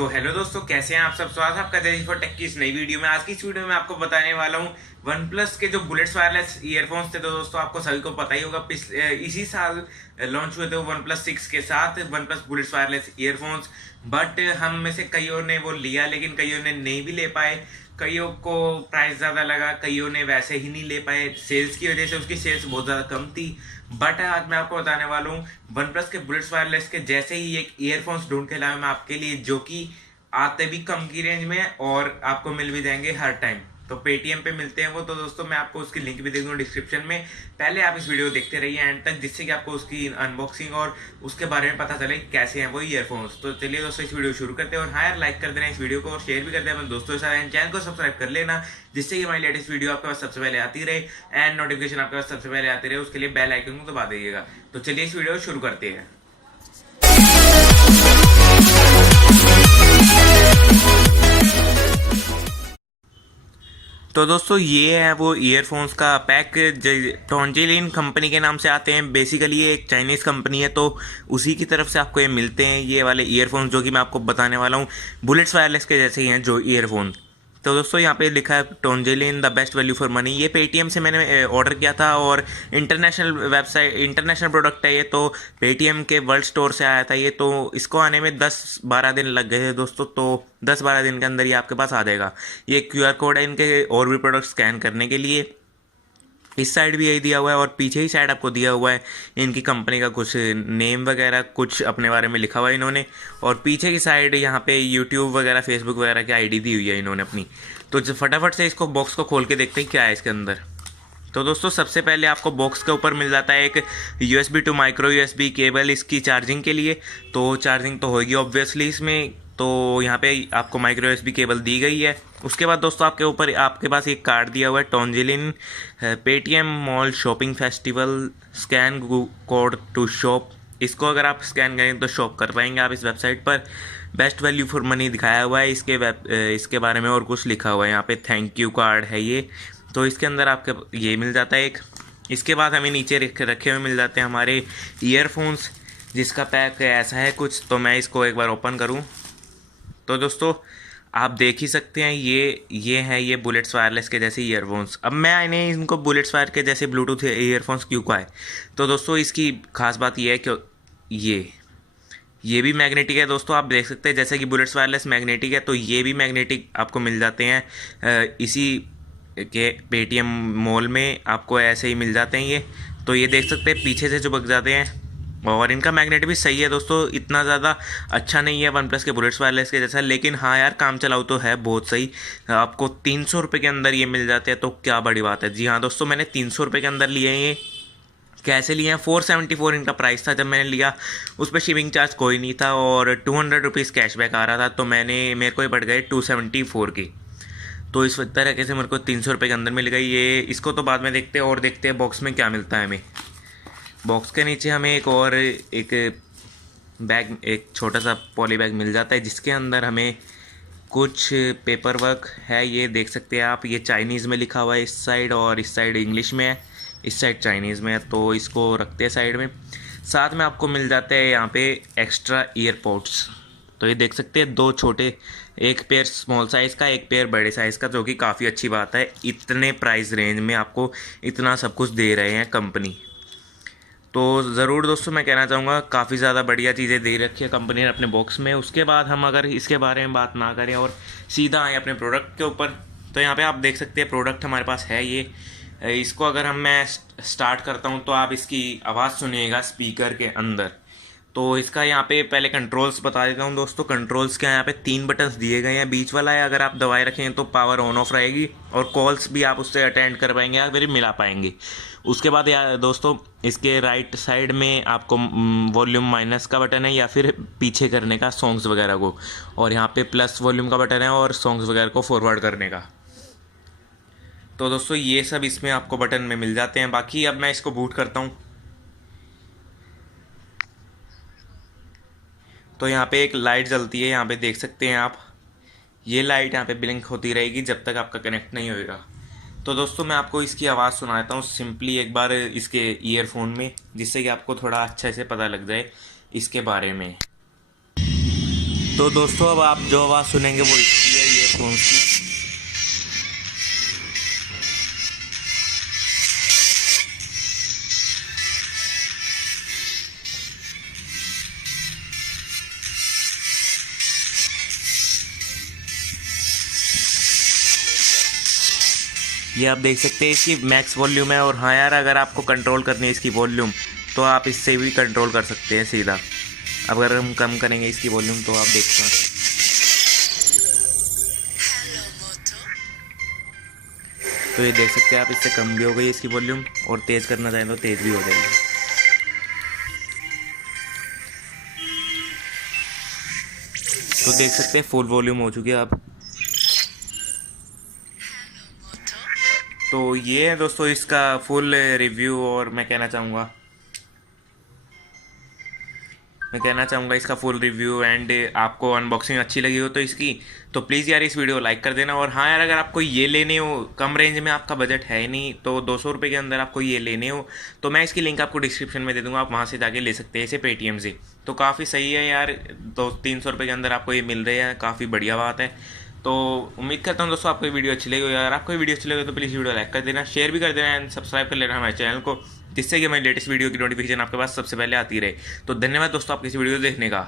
तो हेलो दोस्तों, कैसे हैं आप सब। स्वागत है आपका जय फॉर टेक की इस नई वीडियो में। आज की इस वीडियो में आपको बताने वाला हूं वन प्लस के जो बुलेट्स वायरलेस ईयरफोन्स थे। तो दोस्तों आपको सभी को पता ही होगा, इसी साल लॉन्च हुए थे वन प्लस 6 के साथ one plus bullets wireless earphones. But हम में से कईयों ने वो लिया, लेकिन कईयों ने नहीं भी ले पाए। कईयों को प्राइस ज़्यादा लगा, कईयों ने वैसे ही नहीं ले पाए। सेल्स की वजह से उसकी सेल्स बहुत ज़्यादा कम थी। बट आज मैं आपको बताने वाला हूँ वन प्लस के बुलेट्स वायरलेस के जैसे ही एक ईयरफोन्स ढूंढ के लाया मैं आपके लिए, जो कि आते भी कम की रेंज में और आपको मिल भी जाएंगे हर टाइम। तो पेटीएम पे मिलते हैं वो। तो दोस्तों मैं आपको उसकी लिंक भी दे दूंगा डिस्क्रिप्शन में। पहले आप इस वीडियो को देखते रहिए एंड तक, जिससे कि आपको उसकी अनबॉक्सिंग और उसके बारे में पता चले कैसे हैं वो ईयरफोन्स। तो चलिए दोस्तों इस वीडियो शुरू करते हैं। और हाँ यार, लाइक कर देना इस वीडियो को और शेयर भी कर देना अपने दोस्तों के साथ एंड चैनल को सब्सक्राइब कर लेना, जिससे कि हमारी लेटेस्ट वीडियो आपके पास सबसे पहले आती रहे एंड नोटिफिकेशन आपके पास सबसे पहले आती रहे। उसके लिए बेल आइकन को दबा दीजिएगा। तो चलिए इस वीडियो को शुरू करते हैं। तो दोस्तों ये है वो ईयरफोन्स का पैक। टोंजिलिन कंपनी के नाम से आते हैं। बेसिकली ये एक चाइनीज़ कंपनी है, तो उसी की तरफ से आपको ये मिलते हैं ये वाले ईयरफोन्स, जो कि मैं आपको बताने वाला हूँ बुलेट्स वायरलेस के जैसे ही हैं जो ईयरफोन। तो दोस्तों यहाँ पे लिखा है टोंजिलिन the best value for money. ये पेटीएम से मैंने ऑर्डर किया था और इंटरनेशनल वेबसाइट, इंटरनेशनल प्रोडक्ट है ये। तो पेटीएम के वर्ल्ड स्टोर से आया था ये। तो इसको आने में 10-12 दिन लग गए थे दोस्तों। तो 10-12 दिन के अंदर ये आपके पास आ जाएगा। ये QR कोड है इनके और भी प्रोडक्ट स्कैन करने के लिए। इस साइड भी यही दिया हुआ है और पीछे ही साइड आपको दिया हुआ है इनकी कंपनी का कुछ नेम वगैरह, कुछ अपने बारे में लिखा हुआ है इन्होंने। और पीछे की साइड यहाँ पे यूट्यूब वगैरह, फेसबुक वगैरह की आईडी दी हुई है इन्होंने अपनी। तो फटाफट से इसको बॉक्स को खोल के देखते हैं क्या है इसके अंदर। तो दोस्तों सबसे पहले आपको बॉक्स के ऊपर मिल जाता है एक USB to micro USB cable इसकी चार्जिंग के लिए। तो चार्जिंग तो होगी ऑब्वियसली इसमें। तो यहाँ पे आपको माइक्रो USB केबल दी गई है। उसके बाद दोस्तों आपके पास एक कार्ड दिया हुआ है, टोंजिलिन Paytm mall shopping festival scan code to shop. इसको अगर आप स्कैन करें तो शॉप कर पाएंगे आप इस वेबसाइट पर। बेस्ट वैल्यू फॉर मनी दिखाया हुआ है इसके बारे में और कुछ लिखा हुआ है यहाँ पे। थैंक यू कार्ड है ये। तो इसके अंदर आपके ये मिल जाता है एक। इसके बाद हमें नीचे रखे हुए मिल जाते हैं हमारे ईयरफोन्स, जिसका पैक ऐसा है कुछ। तो मैं इसको एक बार ओपन करूं तो दोस्तों आप देख ही सकते हैं ये है ये बुलेट्स वायरलेस के जैसे ईयरफोन्स। अब मैंने इनको बुलेट्स वायर के जैसे ब्लूटूथ ईयरफोन्स क्यों कहा है, तो दोस्तों इसकी खास बात ये है कि ये भी मैग्नेटिक है दोस्तों। आप देख सकते हैं जैसे कि बुलेट्स वायरलेस मैग्नेटिक है, तो ये भी मैग्नेटिक आपको मिल जाते हैं इसी के पेटीएम मॉल में। आपको ऐसे ही मिल जाते हैं ये। तो ये देख सकते हैं पीछे से चिपक जाते हैं और इनका मैग्नेट भी सही है दोस्तों। इतना ज़्यादा अच्छा नहीं है वन प्लस के बुलेट्स वायरलेस के जैसा, लेकिन हाँ यार काम चलाऊ तो है बहुत सही। आपको 300 रुपये के अंदर ये मिल जाते हैं, तो क्या बड़ी बात है। जी हाँ दोस्तों, मैंने 300 रुपये के अंदर लिए हैं ये। कैसे लिए हैं, 474 इनका प्राइस था जब मैंने लिया। उस पर शिपिंग चार्ज कोई नहीं था और 200 रुपीज़ कैशबैक आ रहा था। तो मेरे को ही पड़ गए 274 की। तो इस तरीके से मेरे को 300 रुपये के अंदर मिल गई ये। इसको तो बाद में देखते हैं और देखते हैं बॉक्स में क्या मिलता है हमें। बॉक्स के नीचे हमें एक बैग, एक छोटा सा पॉली बैग मिल जाता है, जिसके अंदर हमें कुछ पेपर वर्क है। ये देख सकते हैं आप, ये चाइनीज़ में लिखा हुआ है इस साइड और इस साइड इंग्लिश में है, इस साइड चाइनीज़ में है। तो इसको रखते हैं साइड में। साथ में आपको मिल जाते हैं यहाँ पे एक्स्ट्रा ईयरपोड्स। तो ये देख सकते हैं दो छोटे, एक पेयर स्मॉल साइज़ का, एक पेयर बड़े साइज़ का, जो कि काफ़ी अच्छी बात है। इतने प्राइस रेंज में आपको इतना सब कुछ दे रहे हैं कंपनी। तो ज़रूर दोस्तों मैं कहना चाहूँगा काफ़ी ज़्यादा बढ़िया चीज़ें दे रखी है कंपनी ने अपने बॉक्स में। उसके बाद हम अगर इसके बारे में बात ना करें और सीधा आए अपने प्रोडक्ट के ऊपर, तो यहाँ पे आप देख सकते हैं प्रोडक्ट हमारे पास है ये। इसको अगर मैं स्टार्ट करता हूँ तो आप इसकी आवाज़ सुनिएगा स्पीकर के अंदर। तो इसका यहाँ पे पहले कंट्रोल्स बता देता हूँ दोस्तों। कंट्रोल्स के यहाँ पे 3 बटन्स दिए गए हैं। बीच वाला है, अगर आप दबाए रखें तो पावर ऑन ऑफ रहेगी और कॉल्स भी आप उससे अटेंड कर पाएंगे या फिर मिला पाएंगे। उसके बाद यार दोस्तों इसके राइट साइड में आपको वॉल्यूम माइनस का बटन है या फिर पीछे करने का सॉन्ग्स वगैरह को, और यहाँ पे प्लस वॉल्यूम का बटन है और सॉन्ग्स वगैरह को फॉरवर्ड करने का। तो दोस्तों ये सब इसमें आपको बटन में मिल जाते हैं। बाकी अब मैं इसको बूट करता हूँ। तो यहाँ पे एक लाइट जलती है, यहाँ पे देख सकते हैं आप। ये लाइट यहाँ पे ब्लिंक होती रहेगी जब तक आपका कनेक्ट नहीं होएगा। तो दोस्तों मैं आपको इसकी आवाज़ सुनाता हूँ सिंपली एक बार इसके ईयरफोन में, जिससे कि आपको थोड़ा अच्छे से पता लग जाए इसके बारे में। तो दोस्तों अब आप जो आवाज़ सुनेंगे वो इसकी है, ईयरफोन्स की। ये आप देख सकते हैं इसकी मैक्स वॉल्यूम है। और हाँ यार, अगर आपको कंट्रोल करनी है इसकी वॉल्यूम तो आप इससे भी कंट्रोल कर सकते हैं सीधा। अब अगर हम कम करेंगे इसकी वॉल्यूम तो आप देखते हैं, तो ये देख सकते हैं आप, इससे कम भी हो गई इसकी वॉल्यूम और तेज़ करना चाहें तो तेज़ भी हो जाएगी। तो देख सकते हैं फुल वॉल्यूम हो चुकी है अब। तो ये है दोस्तों इसका फुल रिव्यू। और मैं कहना चाहूँगा इसका फुल रिव्यू। एंड आपको अनबॉक्सिंग अच्छी लगी हो तो इसकी, तो प्लीज़ यार इस वीडियो को लाइक कर देना। और हाँ यार, अगर आपको ये लेने हो, कम रेंज में आपका बजट है नहीं तो 200 रुपये के अंदर आपको ये लेने हो तो मैं इसकी लिंक आपको डिस्क्रिप्शन में दे दूँगा, आप वहाँ से जाके ले सकते हैं इसे पेटीएम से। तो काफ़ी सही है यार, 200-300 रुपये के अंदर आपको ये मिल रहे हैं, काफ़ी बढ़िया बात है। तो उम्मीद करता हूँ दोस्तों आपको ये वीडियो अच्छी लगी होगी। अगर आपको ये वीडियो अच्छी लगे तो प्लीज़ वीडियो लाइक कर देना, शेयर भी कर देना एंड सब्सक्राइब कर लेना हमारे चैनल को, जिससे कि हमारी लेटेस्ट वीडियो की नोटिफिकेशन आपके पास सबसे पहले आती रहे। तो धन्यवाद दोस्तों आपकी इस वीडियो देखने का।